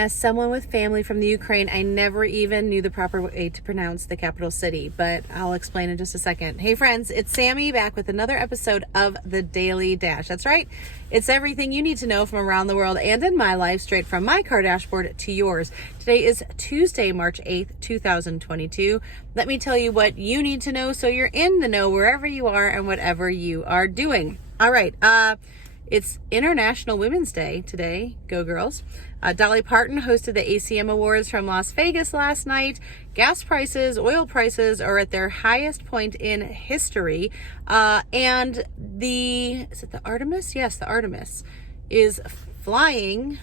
As someone with family from the Ukraine, I never even knew the proper way to pronounce the capital city, but I'll explain in just a second. Hey friends, it's Sammy back with another episode of The Daily Dash. That's right. It's everything you need to know from around the world and in my life, straight from my car dashboard to yours. Today is Tuesday, March 8th, 2022. Let me tell you what you need to know so you're in the know wherever you are and whatever you are doing. All right. It's International Women's Day today. Go girls. Dolly Parton hosted the ACM Awards from Las Vegas last night. Gas prices, oil prices are at their highest point in history. And is it the Artemis? Yes, the Artemis is flying.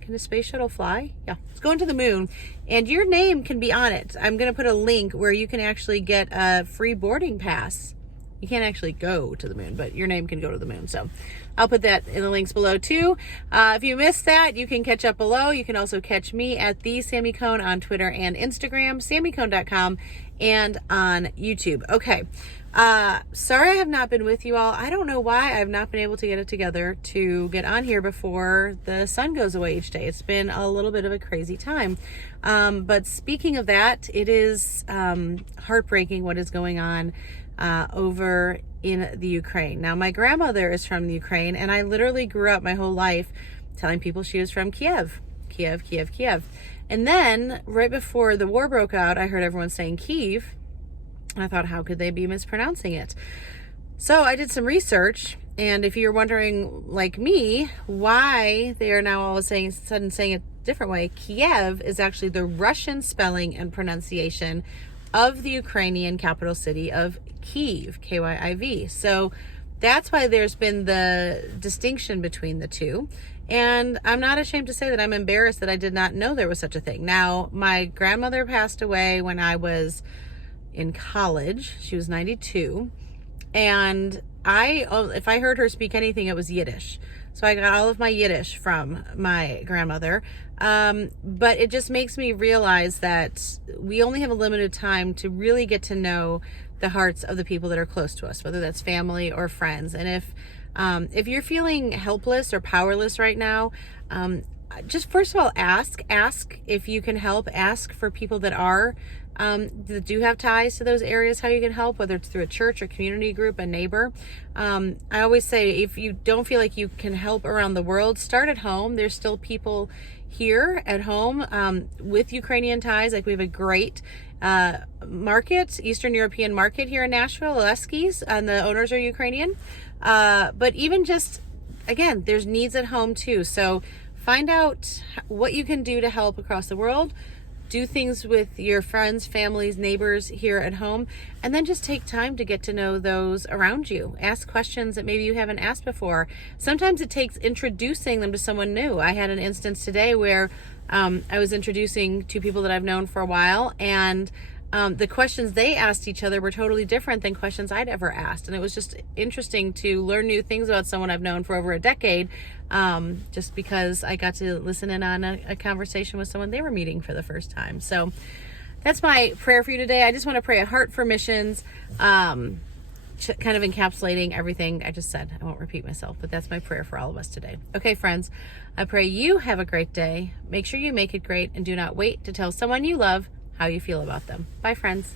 Can a space shuttle fly? Yeah, it's going to the moon. And your name can be on it. I'm going to put a link where you can actually get a free boarding pass. You can't actually go to the moon, but your name can go to the moon. So I'll put that in the links below too. If you missed that, you can catch up below. You can also catch me at the Sammy Cone on Twitter and Instagram, sammycone.com, and on YouTube. Okay. Sorry I have not been with you all. I don't know why I've not been able to get it together to get on here before the sun goes away each day. It's been a little bit of a crazy time. But speaking of that, it is heartbreaking what is going on over in the Ukraine. Now, my grandmother is from the Ukraine, and I literally grew up my whole life telling people she was from Kiev. And then right before the war broke out, I heard everyone saying Kyiv. I thought, how could they be mispronouncing it? So I did some research, and if you're wondering, like me, why they are now all of a sudden saying it a different way, Kiev is actually the Russian spelling and pronunciation of the Ukrainian capital city of Kyiv, K-Y-I-V. So that's why there's been the distinction between the two. And I'm not ashamed to say that I'm embarrassed that I did not know there was such a thing. Now, my grandmother passed away when I was in college. She was 92. And if I heard her speak anything, it was Yiddish. So I got all of my Yiddish from my grandmother. But it just makes me realize that we only have a limited time to really get to know the hearts of the people that are close to us, whether that's family or friends. And if you're feeling helpless or powerless right now, just first of all, ask if you can help. Ask for people that that do have ties to those areas, how you can help, whether it's through a church or community group, a neighbor. I always say, if you don't feel like you can help around the world, start at home. There's still people here at home with Ukrainian ties. Like, we have a great market, Eastern European market here in Nashville, Oleski's, and the owners are Ukrainian. But even just, again, there's needs at home too. So find out what you can do to help across the world. Do things with your friends, families, neighbors here at home, and then just take time to get to know those around you. Ask questions that maybe you haven't asked before. Sometimes it takes introducing them to someone new. I had an instance today where I was introducing two people that I've known for a while, and the questions they asked each other were totally different than questions I'd ever asked. And it was just interesting to learn new things about someone I've known for over a decade, just because I got to listen in on a conversation with someone they were meeting for the first time. So that's my prayer for you today. I just want to pray a heart for missions, kind of encapsulating everything I just said. I won't repeat myself, but that's my prayer for all of us today. Okay, friends, I pray you have a great day. Make sure you make it great, and do not wait to tell someone you love how you feel about them. Bye, friends.